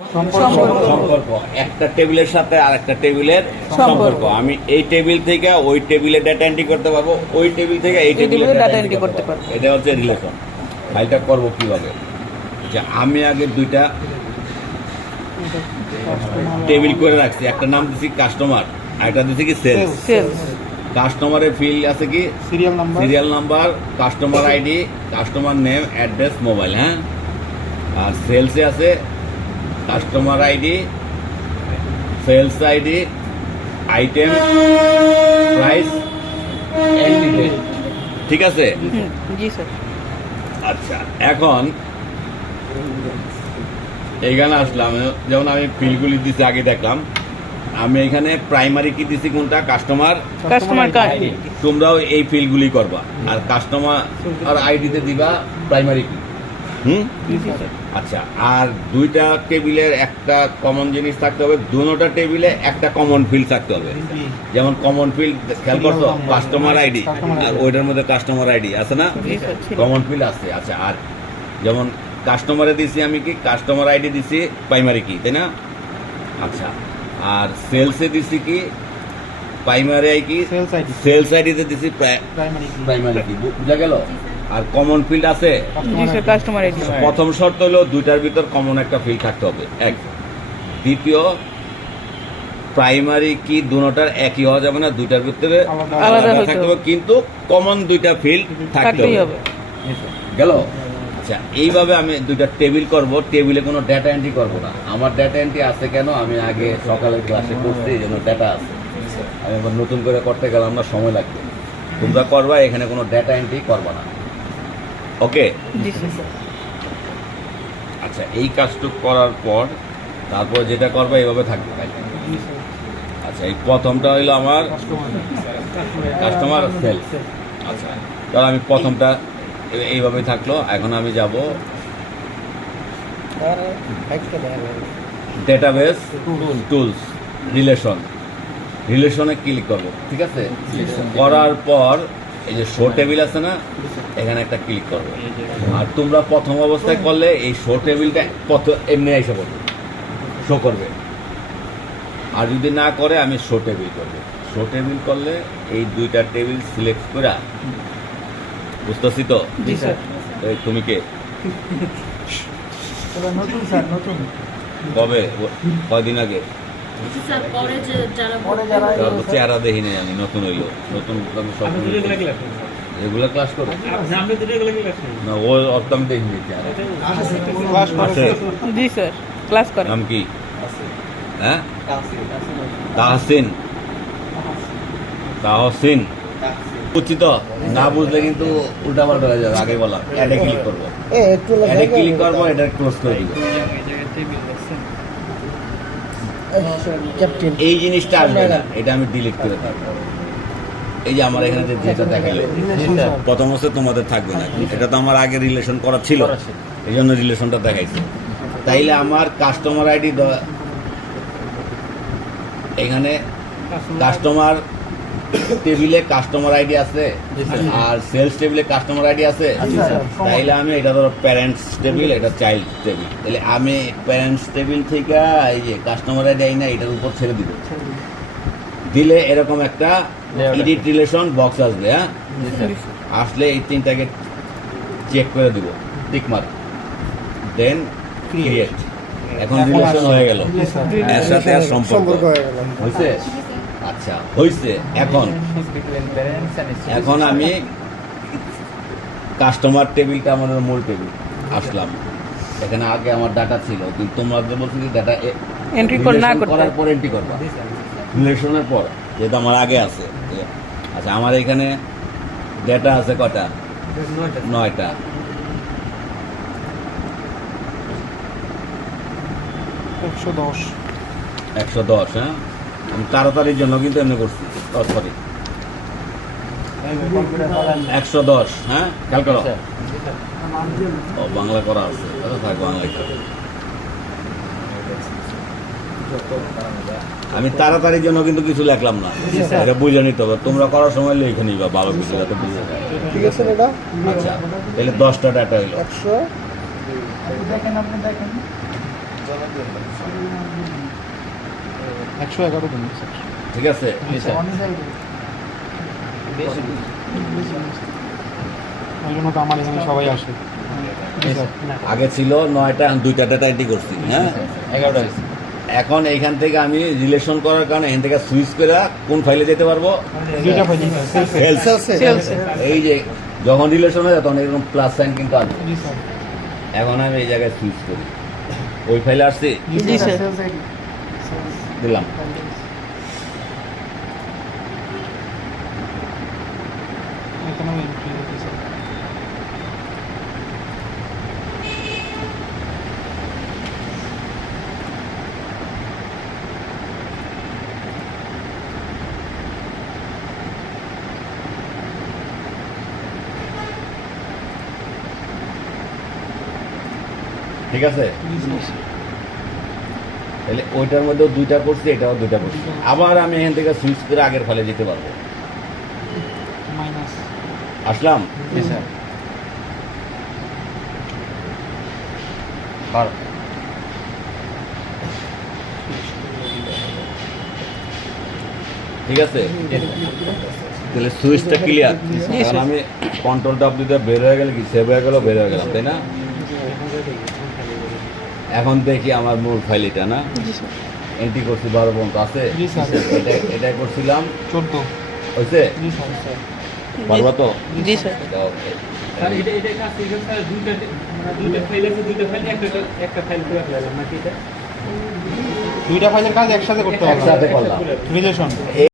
সম্পর্ক একটা টেবিলের সাথে আর একটা টেবিলের সম্পর্ক। আমি এই টেবিল থেকে ওই টেবিলে ডাটা এন্ট্রি করতে পারবো, ওই টেবিল থেকে এই টেবিলে ডাটা এন্ট্রি করতে পারবো। এটা হচ্ছে রিলেশন। ফাইলটা করবো কিভাবে? যে আমি আগে দুইটা টেবিল করে রাখছি, একটা নাম দিচ্ছি কাস্টমার, একটা দিচ্ছি কি সেলস। কাস্টমারের ফিল্ড আছে কি serial number, customer ID, customer name, address, mobile. হ্যাঁ, আর সেলসে আছে customer ID, sales ID, item, price, ঠিক আছে? জি স্যার। আচ্ছা, এখন এইখানে আসলাম, যেমন আমি ফিল্ডগুলি দিচ্ছি আগে দেখলাম, আমি এখানে প্রাইমারি কি দিছি কোনটা? Customer ID. তোমরাও এই ফিল্ডগুলি করবা, আর কাস্টমার আর আইডিতে দিবা প্রাইমারি কি। আচ্ছা, আর দুইটা টেবিলের একটা কমন জিনিস থাকতে হবে, দুটোটা টেবিলে একটা কমন ফিল্ড থাকতে হবে। যেমন কমন ফিল্ড খেয়াল করছো, কাস্টমার আইডি, আর ওইটার মধ্যে কাস্টমার আইডি আছে না, কমন ফিল্ড আছে। আচ্ছা, আর যেমন কাস্টমারে দিছি আমি কি কাস্টমার আইডি দিছি প্রাইমারি কি, তাই না? আচ্ছা, আর সেলসে দিছি কি প্রাইমারি আই কি, সেলস আইডিতে দিছি প্রাইমারি কি, বুঝা গেল? আর কমন ফিল্ড আছে কাস্টমার আইডি। প্রথম শর্ত হলো দুইটার ভিতর কমন একটা ফিল্ড থাকতে হবে, এক। দ্বিতীয়, প্রাইমারি কি দুটোটার একই হওয়া যাবে না, দুইটার ভিতরে আলাদা থাকতে হবে, কিন্তু কমন দুইটা ফিল্ড থাকতে হবে। গেল? আচ্ছা, এইভাবে আমি দুইটা টেবিল করব, টেবিলে কোনো ডাটা এন্ট্রি করব না। আমার ডাটা এন্ট্রি আছে কেন? আমি আগে সকালের ক্লাসে করছি, এই জন্য ডাটা আছে। আমি আবার নতুন করে করতে গেলাম না, সময় লাগবে। তোমরা করবা, এখানে কোনো ডাটা এন্ট্রি করবা না। ওকে? আচ্ছা, এই কাজটুকু করার পর তারপর যেটা করবা এইভাবে থাকবে। আচ্ছা, এই প্রথমটা হইলো আমার কাস্টমার সেলস। আচ্ছা, তাহলে আমি প্রথমটা এইভাবে থাকলো। এখন আমি যাব ডেটাবেস, টুলস, রিলেশনে ক্লিক করবো, ঠিক আছে? করার পর এই যে শো টেবিল আছে না, এখানে একটা ক্লিক করবো। আর তোমরা প্রথম অবস্থায় করলে এই শো টেবিলটা এমনি এসে পড়বে, শো করবে। আর যদি না করে আমি শো টেবিল করবো। শো টেবিল করলে এই দুইটা টেবিল সিলেক্ট করে, বুঝতেছি তো? তুমি কে? কবে, কয়দিন আগে? চেহারা দেখি নাই আমি, নতুন হইলো, নতুন এগুলা ক্লাস করো না? ও অর্থ আমি দেখিনি। নাম কি? হ্যাঁ, তাহসিন। বুঝছি তো, না বুঝলে কিন্তু উল্টা পাল্টা হয়ে যাবে। আগে বলা, অ্যাডে ক্লিক করবো, অ্যাডে ক্লিক করবো, এটা ক্লোজ করে দিব। এই জিনিসটা আসবে না, এটা আমি ডিলিট করে দেব। এই যে আমার এখানে যেটা দেখাইলো, প্রথম অবস্থায় তোমাদের থাকবে না, এটা তো আমার আগে রিলেশন করা ছিল, এই জন্য রিলেশনটা দেখাইছে। তাইলে আমার কাস্টমার আইডি এখানে কাস্টমার টেবিলে কাস্টমার আইডি আছে, আর সেলস টেবিলে কাস্টমার আইডি আছে। তাইলে আমি এটা ধরো প্যারেন্টস টেবিল, এটা চাইল্ড টেবিল, তাহলে আমি প্যারেন্টস টেবিল থেকে এই যে কাস্টমার আইডি আই না, এটার উপর ছেড়ে দিব। দিলে এরকম একটা এডিট রিলেশন বক্স আসবে। হ্যাঁ, আসলে এই তিনটাকে চেক করে দিব, টিক মার্ক, দেন ক্রিয়েট। এখন রিলেশন হয়ে গেল, এর সাথে আর সম্পর্ক হয়েছে। আচ্ছা, হয়েছে। এখন আমি কাস্টমার টেবিলটা আমাদের মূল টেবিল আসলাম। এখানে আগে আমার ডাটা ছিল, কিন্তু তোমরা বলছো কি ডাটা এন্ট্রি করার পর এন্ট্রি করবা, রিলেশনের পর, যেটা আমার আগে আছে। আচ্ছা, আমার এখানে ডাটা আছে কটা? 9টা। একশো দশ। হ্যাঁ, আমি তাড়াতাড়ির জন্য কিন্তু এমনি করছি, সরি 110। হ্যাঁ, খেয়াল করো, ও বাংলা করা আছে, থাক বাংলায়। আমি তাড়াতাড়ির জন্য কিন্তু কিছু লেখলাম না, এটা বুঝে নিতে হবে। তোমরা করার সময় লিখে নিবা ভালো কিছু, যাতে বুঝে যায়। ঠিক আছে? আচ্ছা, তাহলে 10টা ডাটা হইলো। 111 দিন স্যার। ঠিক আছে? ওই জন্য তো আমার এখানে সবাই আসে। আগে ছিল 9টা, 2টা ডাটা এন্ট্রি করছি, হ্যাঁ 11টা। এখন এইখান থেকে আমি রিলেশন করার কারণে এখান থেকে সুইচ করে কোন ফাইলে যেতে পারবো? দুইটা ফাইল সেলস। সেলস। এই যে যখন রিলেশন হয়ে যায় তখন এরকম প্লাস সাইন কিন্তু আসবে। জি স্যার। এখন আমি এই জায়গায় সুইচ করি, ওই ফাইলে আসছি, জি স্যার। দিলাম। এখানেও এন্ট্রি হচ্ছে স্যার। ঠিক আছে? জি স্যার। তাহলে ওইটার মধ্যেও 2টা করছি, এটাও 2টা করছি। আবার আমি এখান থেকে সুইচ করে আগের ফাইলে যেতে পারবো। মাইনাস। আসলাম? জি স্যার। ঠিক আছে? তাহলে সুইচটা ক্লিয়ার। জি, কারণ স্যার। আমি কন্ট্রোল টপ দিতে বের হয়ে গেলে কি সেভ হয়ে গেল, বের হয়ে গেলাম, তাই না? এখন দেখি আমার মূল ফাইল এটা না, জি স্যার। এন্ট্রি করছি 12 পর্যন্ত আছে। জি স্যার। এটাই করছিলাম, 14। হয়েছে? জি স্যার। পারবা তো? জি স্যার। এটা ওকে। স্যার এটা কাজ থেকে স্যার দুইটা ফাইল আছে, দুইটা ফাইল একটা ফাইল করে ফেলাম নাকি এটা? দুইটা ফাইলের কাজ একসাথে করতে হবে। একসাথে করলাম। রিলেশন।